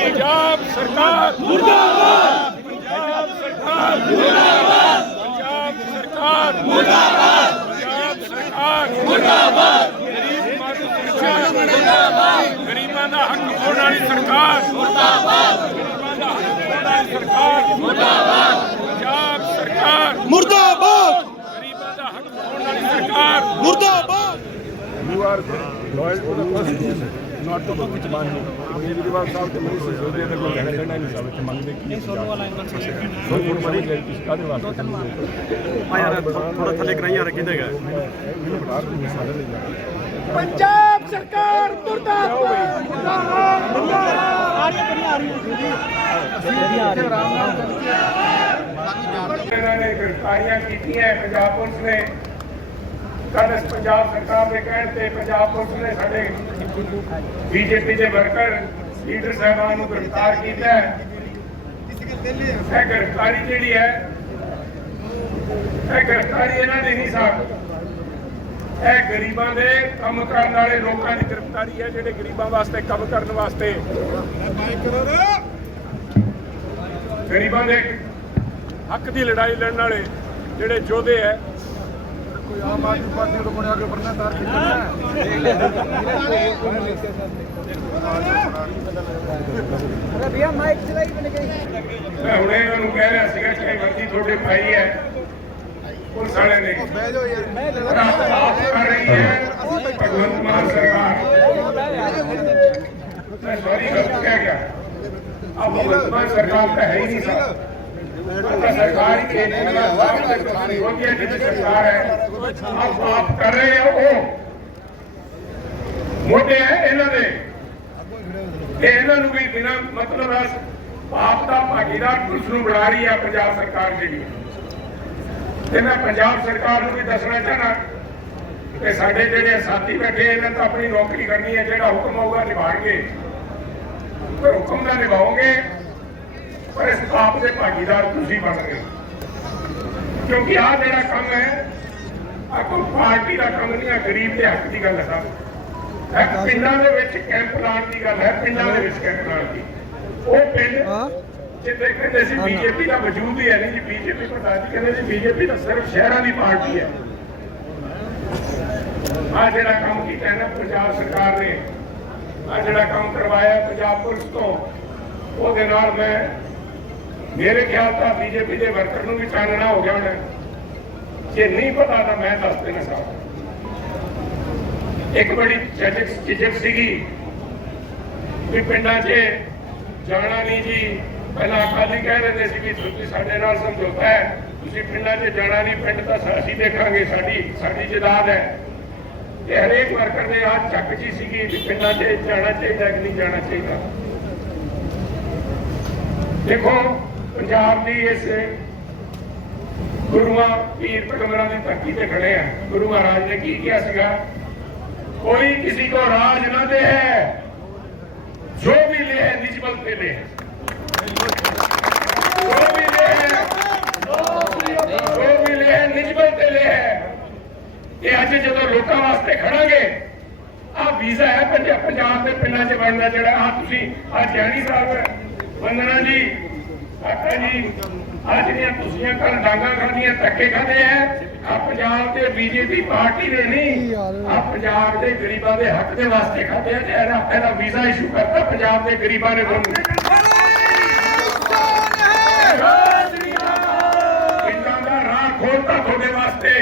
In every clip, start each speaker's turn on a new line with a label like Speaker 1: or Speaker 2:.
Speaker 1: ਪੰਜਾਬ ਸਰਕਾਰ ਮੁਰਦਾਬਾਦ ਪੰਜਾਬ ਸਰਕਾਰ ਮੁਰਦਾਬਾਦ ਪੰਜਾਬ ਸਰਕਾਰ ਮੁਰਦਾਬਾਦ ਪੰਜਾਬ ਸਰਕਾਰ ਮੁਰਦਾਬਾਦ ਗਰੀਬ ਮਾਰੂ ਗਰੀਬਾਂ ਦਾ ਹੱਕ ਪਾਉਣ ਵਾਲੀ ਸਰਕਾਰ ਮੁਰਦਾਬਾਦ ਗਰੀਬਾਂ ਦਾ ਹੱਕ ਪਾਉਣ ਵਾਲੀ ਸਰਕਾਰ ਮੁਰਦਾਬਾਦ ਪੰਜਾਬ ਸਰਕਾਰ
Speaker 2: ਮੁਰਦਾਬਾਦ।
Speaker 1: ਗਰੀਬਾਂ ਦਾ ਹੱਕ ਪਾਉਣ ਵਾਲੀ ਸਰਕਾਰ
Speaker 2: ਮੁਰਦਾਬਾਦ
Speaker 3: you are loyal to the constitution, not to the which Kejriwal ਸਾਹਿਬ ਤੇ ਮਨੀਸ਼ ਸਿਸੋਦੀਆ ਦੇ ਕੋਲ ਕਹਿਣਾ ਚਾਹੁੰਦਾ ਨਹੀਂ ਸਾਹਿਬ ਤੇ ਮੰਗਦੇ ਕੀ ਸੋਨੂ ਵਾਲਾ ਇਹਨਾਂ ਸੋ ਫੁੱਟ ਮਰੀ ਲੈ ਕਿਸ ਕਾਦੇ ਵਾਸਤੇ ਆ ਯਾਰ ਥੋੜਾ ਥੱਲੇ ਕਰਾਈ ਯਾਰ ਕਿਹਦੇ ਮੈਨੂੰ ਬਤਾ ਮਿਸਾਲ ਨਹੀਂ ਜਾਣਾ
Speaker 2: ਪੰਜਾਬ ਸਰਕਾਰ ਮੁਰਦਾਬਾਦ।
Speaker 1: ਇਹਨਾਂ ਨੇ ਗ੍ਰਿਫਤਾਰੀਆਂ ਕੀਤੀਆਂ ਪੰਜਾਬ ਪੁਲਿਸ ਨੇ ਕੱਲ੍ਹ ਪੰਜਾਬ ਸਰਕਾਰ ਦੇ ਕਹਿਣ ਤੇ ਪੰਜਾਬ ਪੁਲਿਸ ਨੇ ਸਾਡੇ ਬੀਜੇਪੀ ਦੇ ਵਰਕਰ, ਲੀਡਰ ਸਾਹਿਬਾਨ ਨੂੰ ਗ੍ਰਿਫਤਾਰ ਕੀਤਾ ਹੈ। ਇਹ ਗ੍ਰਿਫਤਾਰੀ ਜਿਹੜੀ ਹੈ, ਇਹ ਗ੍ਰਿਫਤਾਰੀ ਇਹਨਾਂ ਦੀ ਨਹੀਂ ਸਾਹਿਬ ਇਹ ਗਰੀਬਾਂ ਦੇ ਕੰਮ ਕਰਨ ਵਾਲੇ ਲੋਕਾਂ ਦੀ ਗ੍ਰਿਫਤਾਰੀ ਹੈ, ਜਿਹੜੇ ਗਰੀਬਾਂ ਵਾਸਤੇ, ਕੰਮ ਕਰਨ ਵਾਸਤੇ। ਗਰੀਬਾਂ ਦੇ ਹੱਕ ਦੀ ਲੜਾਈ ਲੜਨ ਵਾਲੇ ਜਿਹੜੇ ਯੋਧੇ ਹੈ
Speaker 3: ਕੋਈ ਆਮ ਆਦਮੀ ਪਾਰਟੀ ਤੋਂ ਕੋਣੇ ਆ ਕੇ ਵਰਨਾ ਤਾਰ
Speaker 1: ਮੈਂ ਹੁਣੇ ਇਹਨਾਂ ਨੂੰ ਕਹਿ ਰਿਹਾ ਸੀਗਾ ਕਿ ਵਰਦੀ ਤੁਹਾਡੇ ਭਾਈ ਹੈ ਪੁਲਿਸ ਵਾਲੇ ਨੇ।
Speaker 3: ਬਹਿ ਜਾਓ ਯਾਰ।
Speaker 1: ਰਾਤ ਆਪ ਕਰ ਰਹੀ ਹੈ। ਭਗਵੰਤ ਮਾਨ ਸਰਕਾਰ। ਮੈਂ ਸੌਰੀ ਗਲਤ ਕਹਿ ਗਿਆ। ਆ ਸਰਕਾਰ ਤਾਂ ਹੈ ਹੀ ਨਹੀਂ ਸਰ ਤਾਂ ਸਰਕਾਰ ਹੀ ਕੇਜਰੀਵਾਲ ਸਾਹਿਬ ਦੀ ਸਰਕਾਰ ਹੋਈ ਹੈ ਜਿਹੜੀ ਆਪ ਮੋਢੇ ਹੈ ਇਹਨਾਂ ਦੇ ਤੇ ਇਹਨਾਂ ਨੂੰ ਵੀ ਬਿਨਾਂ ਮਤਲਬ ਹੈ ਆਪ ਦਾ ਭਾਗੀਦਾਰ ਪੁਲਿਸ ਨੂੰ ਬਣਾ ਰਹੀ ਹੈ ਪੰਜਾਬ ਸਰਕਾਰ ਜਿਹੜੀ ਤੇ ਮੈਂ ਪੰਜਾਬ ਸਰਕਾਰ ਨੂੰ ਵੀ ਦੱਸਣਾ ਚਾਹਨਾ ਕਿ ਸਾਡੇ ਜਿਹੜੇ ਸਾਥੀ ਬੈਠੇ ਇਹਨਾਂ ਤਾਂ ਆਪਣੀ ਨੌਕਰੀ ਕਰਨੀ ਹੈ ਜਿਹੜਾ ਹੁਕਮ ਆਊਗਾ ਨਿਭਾਣਗੇ ਪਰ ਹੁਕਮ ਦਾ ਨਿਭਾਓਗੇ ਪਰ ਇਸ ਪਾਪ ਦੇ ਭਾਗੀਦਾਰ ਤੁਸੀਂ ਬਣ ਗਏ। ਕਿਉਂਕਿ ਆਹ ਜਿਹੜਾ ਕੰਮ ਹੈ ਆ ਕੋਈ ਪਾਰਟੀ ਦਾ ਕੰਮ ਨਹੀਂ ਆ ਗਰੀਬ ਦੇ ਹੱਕ ਦੀ ਗੱਲ ਹੈ ਸਾਹਿਬ ਇਹ ਪਿੰਡਾਂ ਦੇ ਵਿੱਚ ਕੈਂਪ ਲਾਉਣ ਦੀ ਗੱਲ ਹੈ ਪਿੰਡਾਂ ਦੇ ਵਿੱਚ ਕੈਂਪ ਲਾਉਣ ਦੀ। ਉਹ ਪਿੰਡ ਜਿੱਥੇ ਕਹਿੰਦੇ ਸੀ ਬੀਜੇਪੀ ਦਾ ਵਜੂਦ ਹੀ ਹੈ ਨਹੀਂ ਜੀ ਬੀਜੇਪੀ ਪ੍ਰਧਾਨ ਜੀ ਕਹਿੰਦੇ ਸੀ ਬੀਜੇਪੀ ਤਾਂ ਸਿਰਫ ਸ਼ਹਿਰਾਂ ਦੀ ਪਾਰਟੀ ਹੈ। ਆ ਜਿਹੜਾ ਕੰਮ ਕੀਤਾ ਨਾ ਪੰਜਾਬ ਸਰਕਾਰ ਨੇ ਆ ਜਿਹੜਾ ਕੰਮ ਕਰਵਾਇਆ ਪੰਜਾਬ ਪੁਲਿਸ ਤੋਂ, ਉਹਦੇ ਨਾਲ ਮੈਂ, ਮੇਰੇ ਖਿਆਲ ਤਾਂ ਬੀਜੇਪੀ ਦੇ ਵਰਕਰ ਨੂੰ ਵੀ ਚਾਨਣਾ ਹੋ ਗਿਆ ਹੋਣਾ। ਜੇ ਨਹੀਂ ਪਤਾ ਤਾਂ ਮੈਂ ਦੱਸ ਦੇਣਾ ਸਾਹਿਬ ਇੱਕ ਬੜੀ ਚਟਕ ਝਿਜਕ ਸੀਗੀ ਵੀ ਪਿੰਡਾਂ 'ਚ ਜਾਣਾ ਨਹੀਂ ਜੀ। ਪਹਿਲਾਂ ਅਕਾਲੀ ਕਹਿ ਰਹੇ ਸੀ ਵੀ ਤੁਸੀਂ ਸਾਡੇ ਨਾਲ ਸਮਝੌਤਾ ਹੈ। ਤੁਸੀਂ ਪਿੰਡਾਂ 'ਚ ਜਾਣਾ ਨਹੀਂ, ਪਿੰਡ ਤਾਂ ਅਸੀਂ ਦੇਖਾਂਗੇ, ਸਾਡੀ ਸਾਡੀ ਜਦਾਦ ਹੈ। ਇਹ ਹਰੇਕ ਵਰਕਰ ਦੇ ਆ ਚੱਕ ਜੀ ਸੀਗੀ ਵੀ ਪਿੰਡਾਂ 'ਚ ਜਾਣਾ ਚਾਹੀਦਾ ਕਿ ਨਹੀਂ ਜਾਣਾ ਚਾਹੀਦਾ ਦੇਖੋ ਪੰਜਾਬ ਦੀ ਇਸ ਗੁਰੂਆਂ ਪੀਰ ਪੈਗੰਬਰਾਂ ਦੀ ਧਰਤੀ ਤੇ ਖੜੇ ਆ ਗੁਰੂ ਮਹਾਰਾਜ ਨੇ ਕੀ ਕਿਹਾ ਸੀਗਾ ਕੋਈ ਕਿਸੇ ਕੋ ਰਾਜ ਨਾ ਦੇ ਹੈ ਜੋ ਵੀ ਲੈ ਹੈ ਨਿਜਮਲ ਤੇ ਲੈ ਹੈ ਜੋ ਵੀ ਲੈ ਹੈ ਜੋ ਵੀ ਲੈ ਹੈ ਨਿਜਮਲ ਤੇ ਲੈ ਹੈ ਇਹ ਅੱਜ ਜਦੋਂ ਲੋਕਾਂ ਵਾਸਤੇ ਖੜਾਂਗੇ ਆ ਵੀਜ਼ਾ ਹੈ ਪੰਜਾਬ ਪੰਜਾਬ ਦੇ ਪਿੰਡਾਂ 'ਚ ਬਣਨਾ ਜਿਹੜਾ ਆ ਤੁਸੀਂ ਆ ਜੈਣੀ ਸਾਹਿਬ ਵੰਦਨਾ ਜੀ ਕਾਕਾ ਜੀ ਅੱਜ ਦੀਆਂ ਤੁਸੀਂ ਕੱਲ ਡਾਂਗਾ ਖਾਂਦੀਆਂ ਧੱਕੇ ਖਾਂਦੇ ਆ ਆ ਪੰਜਾਬ ਦੇ ਬੀਜੇਪੀ ਪਾਰਟੀ ਨੇ ਨਹੀਂ ਆ ਪੰਜਾਬ ਦੇ ਗਰੀਬਾਂ ਦੇ ਹੱਕ ਦੇ ਵਾਸਤੇ ਖਾਂਦੇ ਆ ਤੇ ਇਹਦਾ ਇਹਦਾ ਵੀਜ਼ਾ ਇਸ਼ੂ ਕਰਤਾ ਪੰਜਾਬ ਦੇ ਗਰੀਬਾਂ ਨੇ ਤੁਹਾਨੂੰ। ਪਿੰਡਾਂ ਦਾ ਰਾਹ ਖੋਲਤਾ ਤੁਹਾਡੇ ਵਾਸਤੇ।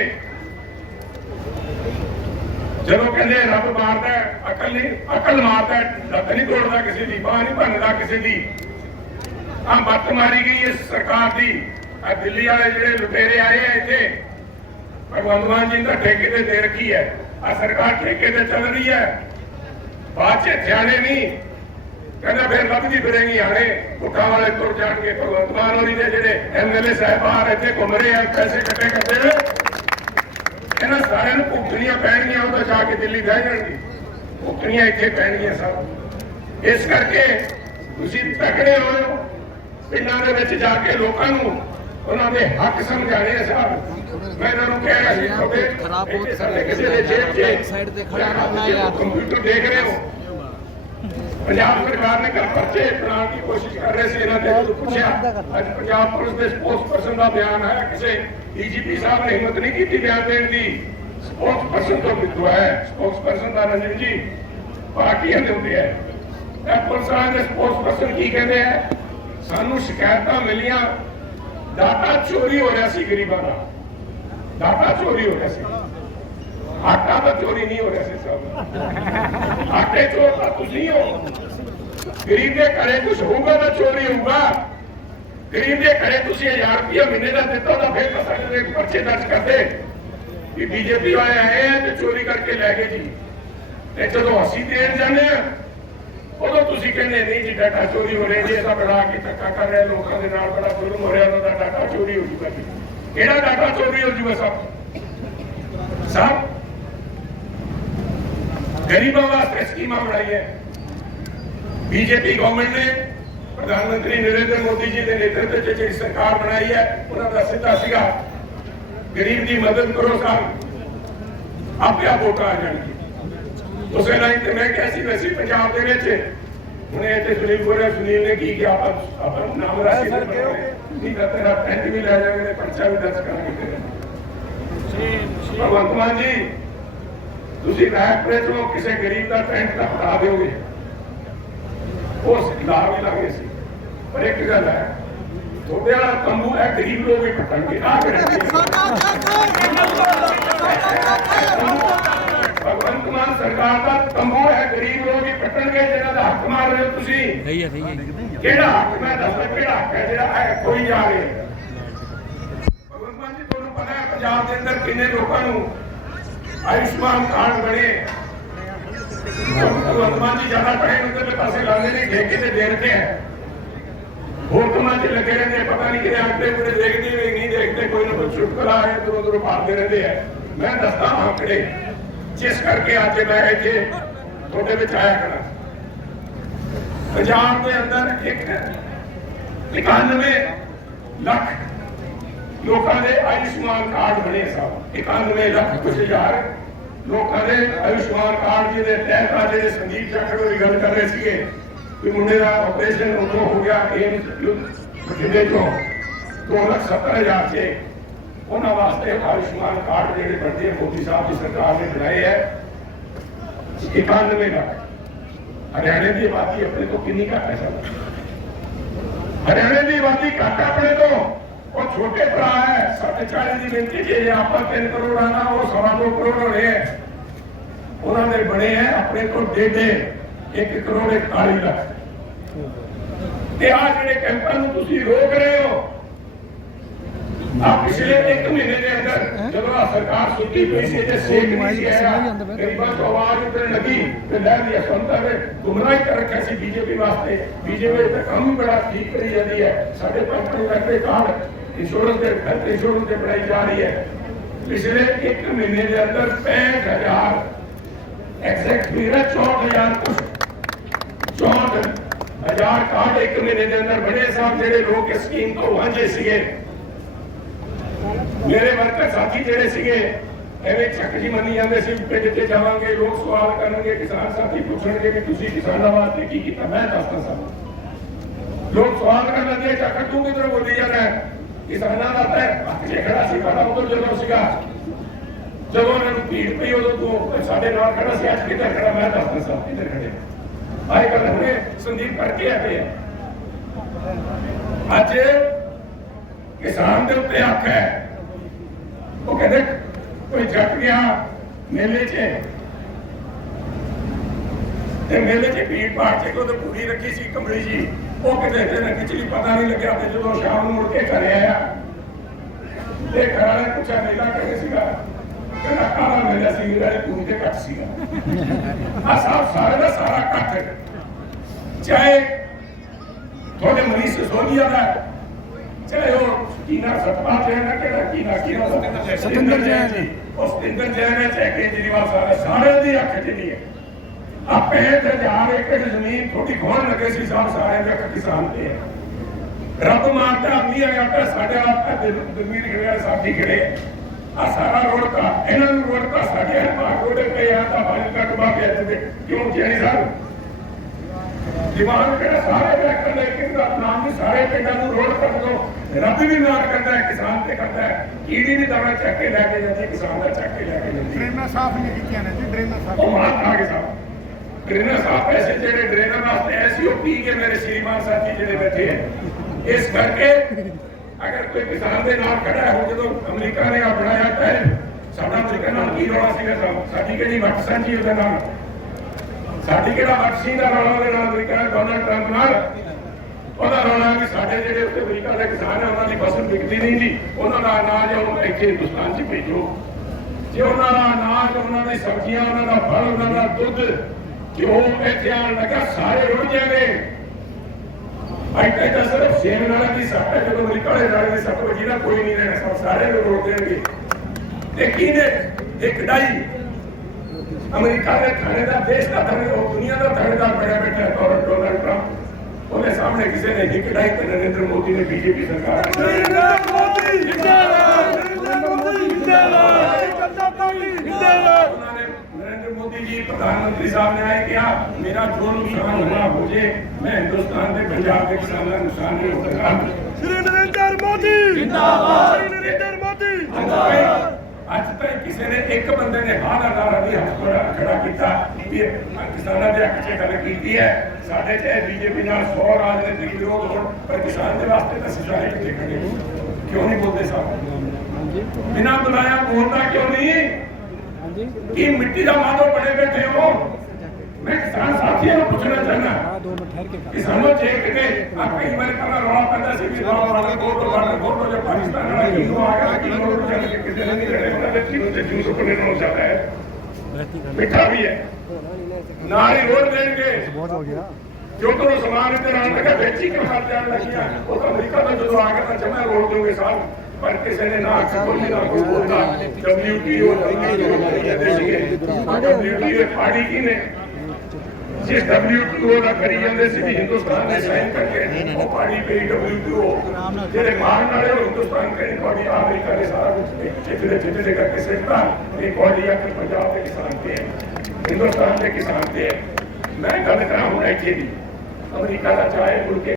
Speaker 1: ਜਦੋਂ ਕਹਿੰਦੇ ਰੱਬ ਮਾਰਦਾ ਅਕਲ ਨਹੀਂ, ਅਕਲ ਮਾਰਦਾ ਲੱਤ ਨਹੀਂ ਤੋੜਦਾ ਕਿਸੇ ਦੀ, ਬਾਹ ਨਹੀਂ ਭੰਨਦਾ ਕਿਸੇ ਦੀ। ਆ ਮੱਤ ਮਾਰੀ ਗਈ ਇਸ ਸਰਕਾਰ ਦੀ। ਆ ਦਿੱਲੀ ਵਾਲੇ ਜਿਹੜੇ ਲੁਟੇਰੇ ਆਏ ਆ ਇੱਥੇ, ਭਗਵੰਤ ਮਾਨ ਜੀ ਦਾ ਠੇਕੇ ਤੇ ਦੇ ਰੱਖੀ ਹੈ। ਆ ਸਰਕਾਰ ਠੇਕੇ ਤੇ ਚੱਲ ਰਹੀ ਹੈ। ਬਾਅਦ ਚ ਧਿਆਨੇ ਨਹੀਂ। ਕਹਿੰਦਾ ਫਿਰ ਲੱਭਦੀ ਫਿਰੇਗੀ ਹਾਣੇ ਪੁੱਠਾਂ ਵਾਲੇ ਤੁਰ ਜਾਣਗੇ। ਭਗਵੰਤ ਮਾਨ ਹੋਰੀ ਦੇ ਜਿਹੜੇ ਐਮਐਲਏ ਸਾਹਿਬਾਨ ਇੱਥੇ ਘੁੰਮ ਰਹੇ ਆ, ਪੈਸੇ ਇਕੱਠੇ ਕਰਦੇ ਨੇ ਇਹਨਾਂ ਸਾਰਿਆਂ ਨੂੰ ਭੁਗਤਣੀਆਂ ਪੈਣਗੀਆਂ ਉਹ ਤਾਂ ਜਾ ਕੇ ਦਿੱਲੀ ਬਹਿ ਜਾਣਗੇ। ਭੁਗਤਣੀਆਂ ਇੱਥੇ ਪੈਣਗੀਆਂ ਸਭ। ਇਸ ਕਰਕੇ ਤੁਸੀਂ ਤਕੜੇ ਹੋਇਓ ਪਿੰਡਾਂ ਦੇ ਵਿੱਚ ਜਾ ਕੇ ਲੋਕਾਂ ਨੂੰ ਉਹਨਾਂ ਦੇ ਹੱਕ ਸਮਝਾਣੇ ਆ ਸਾਹਿਬ ਮੈਂ ਇਹਨਾਂ ਨੂੰ ਕਹਿ ਰਿਹਾ ਸੀ
Speaker 4: ਖਰਾਬ ਬਹੁਤ
Speaker 1: ਸਾਡੇ ਕਿਸੇ ਦੇ ਜੇਬ 'ਚ
Speaker 4: ਇੱਕ side ਤੇ ਖੜਾ ਕਰਨਾ ਯਾਰ।
Speaker 1: ਕੰਪਿਊਟਰ ਦੇਖ ਰਹੇ ਹੋ ਪੰਜਾਬ ਸਰਕਾਰ ਨੇ ਕੱਲ ਪਰਚੇ ਬਣਾਉਣ ਦੀ ਕੋਸ਼ਿਸ਼ ਕਰ ਰਹੇ ਸੀ, ਇਹਨਾਂ ਦੇ ਪੁੱਛਿਆ। ਅੱਜ ਪੰਜਾਬ ਪੁਲਿਸ ਦੇ ਸਪੋਕਸਪਰਸਨ ਦਾ ਬਿਆਨ ਹੈ, ਕਿਸੇ ਡੀਜੀਪੀ ਸਾਹਿਬ ਨੇ ਹਿੰਮਤ ਨਹੀਂ ਕੀਤੀ ਬਿਆਨ ਦੇਣ ਦੀ। ਸਪੋਕਸਪਰਸਨ ਤੋਂ ਮਿੱਥੂ ਹੈ ਸਪੋਕਸਪਰਸਨ ਦਾ ਰੰਜਨ ਜੀ, ਪਾਰਟੀਆਂ ਦੇ ਹੁੰਦੇ ਆ। ਇਹ ਪੁਲਿਸ ਵਾਲਿਆਂ ਦੇ ਸਪੋਕਸਪਰਸਨ ਕੀ ਕਹਿੰਦੇ ਆ? ਸਾਨੂੰ ਸ਼ਿਕਾਇਤਾਂ ਮਿਲੀਆਂ, ਡਾਟਾ ਚੋਰੀ ਹੋ ਰਿਹਾ ਸੀ ਗਰੀਬਾਂ ਦਾ। ਡਾਟਾ ਚੋਰੀ ਹੋ ਰਿਹਾ ਸੀ। ਆਟਾ ਤਾਂ ਚੋਰੀ ਨਹੀਂ ਹੋ ਰਿਹਾ ਸੀ ਸਾਹਿਬ ਆਟੇ ਚੋਰ ਤਾਂ ਤੁਸੀਂ ਹੋ ਗਰੀਬ ਦੇ ਘਰੇ ਕੁਝ ਹੋਊਗਾ ਤਾਂ ਚੋਰੀ ਹੋਊਗਾ। ਗਰੀਬ ਦੇ ਘਰੇ ਤੁਸੀਂ 1000 ਰੁਪਏ ਮਹੀਨੇ ਦਾ ਦਿੱਤਾ ਤਾਂ ਫਿਰ ਤਾਂ ਦੇ ਪਰਚੇ ਦਰਜ ਕਰਦੇ ਕਿ ਬੀਜੇਪੀ ਵਾਲੇ ਆਏ ਆ ਤੇ ਚੋਰੀ ਕਰਕੇ ਲੈ ਗਏ ਜੀ। ਤੇ ਜਦੋਂ ਅਸੀਂ ਦੇਣ ਜਾਂਦੇ ਆ, ਉਦੋਂ ਤੁਸੀਂ ਕਹਿੰਦੇ, ਨਹੀਂ ਜੀ, ਡਾਟਾ ਚੋਰੀ ਹੋ ਰਿਹਾ ਜੀ ਇਹਦਾ ਬੜਾ ਕੇ ਧੱਕਾ ਕਰ ਰਿਹਾ, ਲੋਕਾਂ ਦੇ ਨਾਲ ਬੜਾ ਜ਼ੁਲਮ ਹੋ ਰਿਹਾ ਉਹਨਾਂ ਦਾ ਡਾਟਾ ਚੋਰੀ ਹੋ ਜੂਗਾ ਜੀ। ਕਿਹੜਾ ਡਾਟਾ ਚੋਰੀ ਹੋ ਜੂਗਾ ਸਭ? ਸਭ ਗਰੀਬਾਂ ਵਾਸਤੇ ਸਕੀਮਾਂ ਬਣਾਈਆਂ ਬੀਜੇਪੀ ਗਵਰਨਮੈਂਟ ਨੇ ਪ੍ਰਧਾਨ ਮੰਤਰੀ ਨਰਿੰਦਰ ਮੋਦੀ ਜੀ ਦੇ ਨੇਤਰਤਵ 'ਚ ਜਿਹੜੀ ਸਰਕਾਰ ਬਣਾਈ ਹੈ ਉਹਨਾਂ ਦਾ ਸਿੱਧਾ ਸੀਗਾ ਗਰੀਬ ਦੀ ਮਦਦ ਕਰੋ ਸਾਹਿਬ ਆਪੇ ਆਪ ਵੋਟਾਂ ਆ ਜਾਣਗੀਆਂ। ਉਸੇ ਲਾਈਨ ਤੇ ਮੈਂ ਕਿਹਾ ਸੀ ਵੈਸੀ ਪੰਜਾਬ ਦੇ ਵਿੱਚ। ਹੁਣੇ ਇੱਥੇ ਸੁਨੀਲ ਗੋਰਾ ਸੁਨੀਲ ਨੇ ਕੀ ਕਿਹਾ ਆਪਾਂ ਆਪਾਂ ਨੂੰ ਨਾਮ ਰਾਸ਼ੀ ਸਰ ਨਹੀਂ ਤਾਂ ਤੇਰਾ ਟੈਂਟ ਵੀ ਲੈ ਜਾਵਾਂਗੇ ਪਰਚਾ ਵੀ ਦਰਜ ਕਰਾਂਗੇ ਭਗਵੰਤ ਮਾਨ ਜੀ ਤੁਸੀਂ ਰਾਇ ਪ੍ਰੈਸ ਨੂੰ ਕਿਸੇ ਗਰੀਬ ਦਾ ਟੈਂਟ ਦਾ ਹਟਾ ਦਿਓਗੇ। ਉਸ ਲਾ ਵੀ ਲਾਗੇ ਸੀ। ਪਰ ਇੱਕ ਗੱਲ ਹੈ ਤੁਹਾਡੇ ਵਾਲਾ ਤੰਬੂ ਹੈ ਗਰੀਬ ਲੋਕ ਹੀ ਪਟਣਗੇ ਆ ਭਗਵੰਤ ਮਾਨ ਸਰਕਾਰ ਦਾ ਤੰਬੂ ਹੈ ਗਰੀਬ ਲੋਕ ਹੀ ਪਟਣਗੇ ਜਿਹਨਾਂ ਦਾ ਹੱਕ ਮਾਰ ਰਹੇ ਹੋ ਤੁਸੀਂ।
Speaker 4: ਸਹੀ ਹੈ ਸਹੀ ਹੈ।
Speaker 1: ਕਿਹੜਾ ਹੱਕ ਮੈਂ ਦੱਸਦਾ ਕਿਹੜਾ ਹੱਕ ਹੈ ਜਿਹੜਾ ਹੈ ਕੋਈ ਜਾ ਰਿਹਾ ਭਗਵੰਤ ਮਾਨ ਜੀ ਤੁਹਾਨੂੰ ਪਤਾ ਹੈ ਪੰਜਾਬ ਦੇ ਅੰਦਰ ਕਿੰਨੇ ਲੋਕਾਂ ਨੂੰ ਆਯੁਸ਼ਮਾਨ ਕਾਰਡ ਬਣੇ। ਭਗਵੰਤ ਜੀ ਜ਼ਿਆਦਾ ਪੈਸੇ ਉਧਰਲੇ ਪਾਸੇ ਲਾਉਂਦੇ ਨੇ ਠੇਕੇ ਤੇ। ਦੇ ਰਹੇ ਹੁਕਮਾਂ 'ਚ ਲੱਗੇ ਰਹਿੰਦੇ ਪਤਾ ਨਹੀਂ ਕਿਤੇ ਆਂਕੜੇ ਕੋਲੇ ਦੇਖਦੇ ਵੀ ਨਹੀਂ ਦੇਖਦੇ, ਕੋਈ ਨਾ ਕੋਈ ਛੁਟਕਲਾ ਹੈ ਦੂਰੋਂ ਦੂਰੋਂ ਪਾਉਂਦੇ ਰਹਿੰਦੇ ਆ। ਮੈਂ ਦੱਸਦਾ ਹਾਂ ਆਂਕੜੇ ਜਿਸ ਕਰਕੇ ਅੱਜ ਮੈਂ ਇੱਥੇ ਤੁਹਾਡੇ ਵਿੱਚ ਆਇਆ ਕਰਾਂ ਪੰਜਾਬ ਦੇ ਅੰਦਰ ਇੱਕ 91 ਲੱਖ ਲੋਕਾਂ ਦੇ ਆਯੁਸ਼ਮਾਨ ਕਾਰਡ ਬਣੇ ਸਭ 91 ਲੱਖ ਕੁਝ ਹਜ਼ਾਰ ਲੋਕਾਂ ਦੇ ਆਯੁਸ਼ਮਾਨ ਕਾਰਡ ਜਿਹਦੇ ਤਹਿਤ ਆ ਜਿਹੜੇ ਸੰਜੀਵ ਚੱਕਰ ਦੀ ਗੱਲ ਕਰ ਰਹੇ ਸੀਗੇ ਕਿ ਮੁੰਡੇ ਦਾ ਆਪਰੇਸ਼ਨ ਉਦੋਂ ਹੋ ਗਿਆ, ਇਹ ਬਠਿੰਡੇ ਤੋਂ 2 ਲੱਖ 70 ਹਜ਼ਾਰ ਚ ਉਹਨਾਂ ਵਾਸਤੇ ਆਯੁਸ਼ਮਾਨ ਕਾਰਡ ਜਿਹੜੇ ਬਣਦੇ ਮੋਦੀ ਸਾਹਿਬ ਦੀ ਸਰਕਾਰ ਨੇ ਬਣਾਏ ਹੈ 91 ਲੱਖ। ਹਰਿਆਣੇ ਦੀ ਆਬਾਦੀ ਆਪਣੇ ਤੋਂ ਕਿੰਨੀ ਘੱਟ ਹੈ ਸਰ? ਹਰਿਆਣੇ ਦੀ ਆਬਾਦੀ ਘੱਟ ਆਪਣੇ ਤੋਂ। ਉਹ ਛੋਟੇ ਭਰਾ ਹੈ। ਸਾਡੇ 40 ਦੀ ਗਿਣਤੀ ਜੇ ਆਪਾਂ 3 ਕਰੋੜ ਆਣਾ ਉਹ ਸਵਾ ਦੋ ਕਰੋੜ ਹੋਣੇ ਹੈ, ਉਹਨਾਂ ਦੇ ਬਣੇ ਹੈ ਆਪਣੇ ਤੋਂ ਡੇਢੇ 1 ਕਰੋੜ 41 ਲੱਖ। ਤੇ ਆ ਜਿਹੜੇ ਕੈਂਪਾਂ ਨੂੰ ਤੁਸੀਂ ਰੋਕ ਰਹੇ ਹੋ ਆ ਪਿਛਲੇ 1 ਮਹੀਨੇ ਦੇ ਅੰਦਰ ਜਦੋਂ ਆ ਸਰਕਾਰ ਸੁੱਤੀ ਪਈ ਸੀ ਤੇ ਸੇਕ ਨਹੀਂ ਸੀ ਆਇਆ, ਗਰੀਬਾਂ ਤੋਂ ਆਵਾਜ਼ ਉੱਠਣ ਲੱਗੀ ਤੇ ਲਹਿਰ ਦੀ ਅਸੰਤਾ ਨੇ ਗੁੰਮਰਾਹੀ ਕਰ ਰੱਖਿਆ ਸੀ ਬੀਜੇਪੀ ਵਾਸਤੇ। ਬੀਜੇਪੀ ਦਾ ਕੰਮ ਬੜਾ ਠੀਕ ਕਰੀ ਜਾਂਦੀ ਹੈ। ਸਾਡੇ ਪੰਜ ਨੂੰ ਰੱਖਦੇ ਕਾਰਡ ਇੰਸ਼ੋਰੈਂਸ ਦੇ ਹੈਲਥ ਇੰਸ਼ੋਰੈਂਸ ਦੇ ਬਣਾਈ ਜਾ ਰਹੀ ਹੈ ਪਿਛਲੇ 1 ਮਹੀਨੇ ਦੇ ਅੰਦਰ 65000 ਐਗਜ਼ੈਕਟ ਵੀਰਾ 64000 ਕੁਛ 64000 ਕਾਰਡ ਇੱਕ ਮਹੀਨੇ ਦੇ ਅੰਦਰ ਬਣੇ ਸਾਹਿਬ ਜਿਹੜੇ ਲੋਕ ਇਸ ਸਕੀਮ ਤੋਂ ਵਾਂਝੇ ਸੀਗੇ ਮੇਰੇ ਵਰਕਰ ਸਾਥੀ ਜਿਹੜੇ ਸੀਗੇ ਐਵੇਂ ਚੱਕ ਜੀ ਮੰਨੀ ਜਾਂਦੇ ਸੀ ਪਿੰਡ ਤੇ ਜਾਵਾਂਗੇ ਲੋਕ ਸਵਾਲ ਕਰਨਗੇ ਕਿਸਾਨ ਸਾਥੀ ਪੁੱਛਣਗੇ ਕਿ ਤੁਸੀਂ ਕਿਸਾਨਾਂ ਵਾਸਤੇ ਕੀ ਕੀਤਾ ਮੈਂ ਦੱਸਦਾ ਸਾਂ ਲੋਕ ਸਵਾਲ ਕਰਨ ਲੱਗੇ ਚੱਕ ਤੂੰ ਕਿਧਰ ਬੋਲੀ ਜਾਂਦਾ ਹੈ? ਕਿਸਾਨਾਂ ਦਾ ਤਾਂ ਹੱਕ ਸੀ ਪਤਾ ਉਦੋਂ ਜਦੋਂ ਸੀਗਾ। ਜਦੋਂ ਉਹਨਾਂ ਨੂੰ ਭੀੜ ਪਈ, ਉਦੋਂ ਤੂੰ ਸਾਡੇ ਨਾਲ ਖੜਾ ਸੀ, ਅੱਜ ਕਿੱਧਰ ਖੜਾ? ਮੈਂ ਦੱਸਦਾ ਸਾਂ ਕਿੱਧਰ ਖੜੇ ਆਏ ਕੱਲ ਹੁਣੇ ਸੰਦੀਪ ਕਰਕੇ ਆ ਗਏ ਅੱਜ ਕਿਸਾਨ ਦੇ ਉੱਤੇ ਹੱਕ ਹੈ। ਉਹ ਕਹਿੰਦੇ, ਕੋਈ ਜੱਟ ਗਿਆ ਮੇਲੇ 'ਚ ਤੇ ਮੇਲੇ 'ਚ ਭੀੜ ਭਾੜ 'ਚ ਕੋਈ ਪੂਰੀ ਰੱਖੀ ਸੀ ਕੰਬਲੀ ਜੀ। ਉਹ ਕਿਤੇ ਦਿਨ ਖਿਚੜੀ ਪਤਾ ਨਹੀਂ ਲੱਗਿਆ ਤੇ ਜਦੋਂ ਸ਼ਾਮ ਨੂੰ ਮੁੜ ਕੇ ਘਰੇ ਆਇਆ ਤੇ ਘਰ ਵਾਲੇ ਪੁੱਛਿਆ ਮੇਲਾ ਕਹੇ ਸੀਗਾ ਕਹਿੰਦਾ ਕਾਲਾ ਮੇਲਾ ਸੀ ਜਿਹੜਾ ਤੂੰ ਤੇ ਕੱਟ ਸੀਗਾ। ਆ ਸਾਹ ਸਾਰੇ ਦਾ ਸਾਰਾ ਕੱਟ ਚਾਹੇ ਤੁਹਾਡੇ ਮਰੀਜ਼ ਸੋਨੀਆ ਦਾ ਚਾਹੇ ਉਹ ਕੀਨਾ ਸਤਪਾਲ ਜੈਨ ਦਾ ਕਿਹੜਾ ਕੀਨਾ ਕੀਨਾ ਸਤਿੰਦਰ ਜੈਨ। ਜੀ ਉਹ ਸਤਿੰਦਰ ਜੈਨ ਹੈ ਚਾਹੇ ਕੇਜਰੀਵਾਲ ਸਾਰੇ ਸਾਰੇ ਦੀ ਅੱਖ ਜਿਹੜੀ ਹੈ। ਆ 5000 ਏਕੜ ਜ਼ਮੀਨ ਥੋੜੀ ਖੋਣ ਲੱਗੇ ਸੀ ਸਾਹਿਬ ਸਾਰੇ ਦੇ ਕਿਸਾਨ ਤੇ ਰੱਬ ਮਾਰਦਾ ਆਪਣੀ ਆ ਗਿਆ ਸਾਡੇ ਆਪਾ ਦਿਲਮੀਰ ਖੜਿਆ ਸਾਥੀ ਖੜੇ ਆ ਸਾਰਾ ਰੋਡ ਕਾ ਇਹਨਾਂ ਨੂੰ ਰੋਡ ਕਾ ਸਾਡੇ ਭਾਗ ਰੋਡ ਤੇ ਆ ਤਾਂ ਬਾਣੀ ਕੱਟ ਬਾ ਕੇ ਅੱਜ ਦੇ ਕਿਉਂ ਜੈਨੀ ਸਾਹਿਬ ਦੀਵਾਨ ਕਿਹੜਾ ਸਾਰੇ ਬੈਕਰ ਲੈ ਕੇ ਦਾ ਨਾਮ ਵੀ ਸਾਰੇ ਪਿੰਡਾਂ ਨੂੰ ਰੋਡ ਕਰ ਦੋ ਰੱਬ ਵੀ ਮਾਰ ਕਰਦਾ ਹੈ ਕਿਸਾਨ ਤੇ ਕਰਦਾ ਹੈ ਕੀੜੀ ਵੀ ਦਾਣਾ ਚੱਕ ਕੇ ਲੈ ਕੇ ਜਾਂਦੀ ਕਿਸਾਨ ਦਾ ਚੱਕ ਕੇ ਲੈ ਕੇ ਜਾਂਦੀ।
Speaker 2: ਡਰੇਨਾਂ ਸਾਫ਼ ਨਹੀਂ ਕੀਤੀਆਂ ਨੇ ਜੀ ਡਰੇਨਾਂ ਸਾਫ਼
Speaker 1: ਉਹ ਮਾਰ ਖਾ ਕੇ ਸਾਹਿਬ ਡਰੇਨਰ ਸਾਹਿਬ ਪੈਸੇ ਜਿਹੜੇ ਡਰੇਨਰ ਵਾਸਤੇ ਐਸੀ ਪੀ ਕੇ ਮੇਰੇ ਸ਼੍ਰੀਮਾਨ ਸਾਥੀ ਜਿਹੜੇ ਬੈਠੇ ਇਸ ਕਰਕੇ ਅਗਰ ਕੋਈ ਕਿਸਾਨ ਦੇ ਨਾਲ ਖੜਾ ਹੈ ਜਦੋਂ ਅਮਰੀਕਾ ਨੇ ਆ ਬਣਾਇਆ ਸਾਡਾ ਅਮਰੀਕਾ ਨਾਲ ਕੀ ਰੌਲਾ ਸੀਗਾ ਸਾਹਿਬ ਸਾਡੀ ਕਿਹੜੀ ਵੱਟ ਸਾਂਝੀ ਉਹਦੇ ਨਾਲ? ਸਾਡੀ ਕਿਹੜਾ ਵੱਟ ਸੀ ਦਾ ਰੌਲਾ ਉਹਦੇ ਨਾਲ ਅਮਰੀਕਾ ਡੋਨਲਡ ਟਰੰਪ ਨਾਲ? ਉਹਦਾ ਰੌਲਾ ਕਿ ਸਾਡੇ ਜਿਹੜੇ ਉੱਤੇ ਅਮਰੀਕਾ ਦੇ ਕਿਸਾਨ ਹੈ, ਉਹਨਾਂ ਦੀ ਫਸਲ ਵਿਕਦੀ ਨਹੀਂ ਜੀ। ਉਹਨਾਂ ਦਾ ਅਨਾਜ ਉਹ ਇੱਥੇ ਹਿੰਦੁਸਤਾਨ 'ਚ ਭੇਜੋ। ਜੇ ਉਹਨਾਂ ਦਾ ਅਨਾਜ, ਉਹਨਾਂ ਦੀ ਸਬਜ਼ੀਆਂ, ਉਹਨਾਂ ਦਾ ਫਲ, ਉਹਨਾਂ ਦਾ ਦੁੱਧ ਘਿਓ ਇੱਥੇ ਆਉਣ ਲੱਗਾ ਸਾਰੇ ਰੁੜ ਜਾਣਗੇ ਭਾਈ ਕਹਿੰਦਾ ਸਿਰਫ ਸੇਮ ਨਾਲ ਦੀ ਸੱਟ ਹੈ, ਜਦੋਂ ਅਮਰੀਕਾ ਦੇ ਨਾਲ ਦੀ ਸੱਟ ਵਜੀ ਨਾ, ਕੋਈ ਨਹੀਂ ਰਹਿਣਾ, ਸਭ ਸਾਰੇ ਨੂੰ ਰੋਕ ਦੇਣਗੇ ਤੇ ਕਿਹਨੇ ਇੱਕ ਡਾਈ ਅਮਰੀਕਾ ਦੇ ਥਾਣੇ ਦਾ, ਦੇਸ਼ ਦਾ ਥਾਣੇ, ਉਹ ਦੁਨੀਆ ਦਾ ਥਾਣੇਦਾਰ ਬਣਿਆ ਬੈਠਾ ਹੈ, ਡੋਨਲਡ ਟਰੰਪ। ਉਹਦੇ ਸਾਹਮਣੇ ਕਿਸੇ ਨੇ ਇੱਕ ਡਾਈ ਤੇ ਨਰਿੰਦਰ ਮੋਦੀ ਨੇ ਬੀਜੇਪੀ ਸਰਕਾਰ।
Speaker 2: ਨਰਿੰਦਰ ਮੋਦੀ! ਜਿੰਦਾਬਾਦ ਨਰਿੰਦਰ ਮੋਦੀ ਜਿੰਦਾਬਾਦ ਜਿੰਦਾਬਾਦ
Speaker 1: ਉਹਨਾਂ ਨੇ ਪ੍ਰਧਾਨ ਮੰਤਰੀ ਸਾਹਿਬ ਨੇ ਆਏ ਕਿਹਾ ਮੇਰਾ ਜੋ ਨੁਕਸਾਨ ਹੋਣਾ ਹੋ ਜੇ ਮੈਂ ਹਿੰਦੁਸਤਾਨ ਦੇ ਪੰਜਾਬ ਦੇ ਕਿਸਾਨਾਂ ਦਾ ਨੁਕਸਾਨ ਨਹੀਂ ਹੋਵੇਗਾ
Speaker 2: ਸ਼੍ਰੀ ਨਰਿੰਦਰ ਮੋਦੀ! ਜਿੰਦਾਬਾਦ! ਸ਼੍ਰੀ ਨਰਿੰਦਰ ਮੋਦੀ! ਜਿੰਦਾਬਾਦ!
Speaker 1: ਅੱਜ ਤੱਕ ਕਿਸੇ ਨੇ ਇੱਕ ਬੰਦੇ ਨੇ ਹਾਂ ਦਾ ਨਾਰਾ ਨਹੀਂ ਹੱਥ ਖੜਾ ਖੜਾ ਕੀਤਾ ਵੀ ਇਹ ਕਿਸਾਨਾਂ ਦੇ ਹੱਕ 'ਚ ਗੱਲ ਕੀਤੀ ਹੈ। ਸਾਡੇ ਚਾਹੇ ਬੀਜੇਪੀ ਨਾਲ 100 ਰਾਜਨੀਤਿਕ ਵਿਰੋਧ ਹੋਣ ਪਰ ਕਿਸਾਨ ਦੇ ਵਾਸਤੇ ਤਾਂ ਸਾਰੇ ਖੜੇ ਹਾਂ। ਕਿਉਂ ਨਹੀਂ ਬੋਲਦੇ ਸਾਹਿਬ? ਬਿਨਾਂ ਬੁਲਾਇਆ ਬੋਲਦਾ ਕਿਉਂ ਨਹੀਂ? ਕੀ ਮਿੱਟੀ ਦਾ ਮਾਦੋ ਬਣੇ ਬੈਠੇ ਹੋ ਮੈਂ ਕਿਸਾਨ ਸਾਥੀਆਂ ਨੂੰ ਪੁੱਛਣਾ ਚਾਹੁੰਦਾ
Speaker 4: ਦੋ ਮਿੰਟ ਠਹਿਰ ਕੇ
Speaker 1: ਕਿਸਾਨੋ ਜੇ ਕਿਤੇ ਆ ਕਈ ਵਾਰ ਪਹਿਲਾਂ ਰੌਲਾ ਪੈਂਦਾ ਸੀ ਵੀ ਰੌਲਾ ਵਾਲਾ ਕੋਟ ਵਾਲਾ ਕੋਟ ਜੋ ਪਾਕਿਸਤਾਨ ਵਾਲਾ ਕਿਉਂ ਆ ਗਿਆ ਕਿ ਲੋਕ ਜਨ ਕੇ ਕਿਸੇ ਨੇ ਨਹੀਂ ਲੜੇ ਉਹਨਾਂ ਦੇ ਚੀਨ ਤੇ ਜੂਸ ਕੋਲੇ ਨੂੰ ਜਾਂਦਾ ਹੈ ਮਿੱਠਾ ਵੀ ਹੈ ਨਾਲ ਹੀ ਰੋਡ ਦੇਣਗੇ
Speaker 4: ਬਹੁਤ ਹੋ ਗਿਆ
Speaker 1: ਜੋ ਤੋਂ ਸਮਾਨ ਤੇ ਨਾਲ ਲਗਾ ਵੇਚੀ ਕੇ ਮਾਰ ਜਾਣ ਲੱਗੀਆਂ ਉਹ ਤਾਂ ਅਮਰੀਕਾ ਦਾ ਜਦੋਂ ਆ ਗਿਆ ਤਾਂ ਜਮਾ ਰੋਡ ਦੋਗੇ ਸਾਹਿਬ ਪਰ ਕਿਸੇ ਨੇ ਨਾ ਕੋਈ ਨਾ ਕੋਈ ਬੋਲਦਾ WTO WTO ਪਾੜੀ ਕੀ ਨੇ ਜਿਸ WTO ਦਾ ਕਰੀ ਜਾਂਦੇ ਸੀ ਵੀ ਹਿੰਦੁਸਤਾਨ ਨੇ ਸਾਈਨ ਕਰਕੇ ਉਹ ਪਾੜੀ ਪਈ WTO ਜਿਹੜੇ ਮਾਰਨ ਵਾਲੇ ਉਹ ਹਿੰਦੁਸਤਾਨ ਕਰੀ ਤੁਹਾਡੀ ਅਮਰੀਕਾ ਨੇ ਸਾਰਾ ਕੁਝ ਚਿੱਤਰੇ ਚਿੱਤਰੇ ਕਰਕੇ ਸਿੱਟਾ ਇਹ ਕੋਈ ਆ ਕਿ ਪੰਜਾਬ ਦੇ ਕਿਸਾਨ ਤੇ ਹਿੰਦੁਸਤਾਨ ਦੇ ਕਿਸਾਨ ਤੇ। ਮੈਂ ਗੱਲ ਕਰਾਂ ਹੁਣ ਇੱਥੇ ਦੀ। ਅਮਰੀਕਾ ਦਾ ਚਾਹੇ ਮੁੜ ਕੇ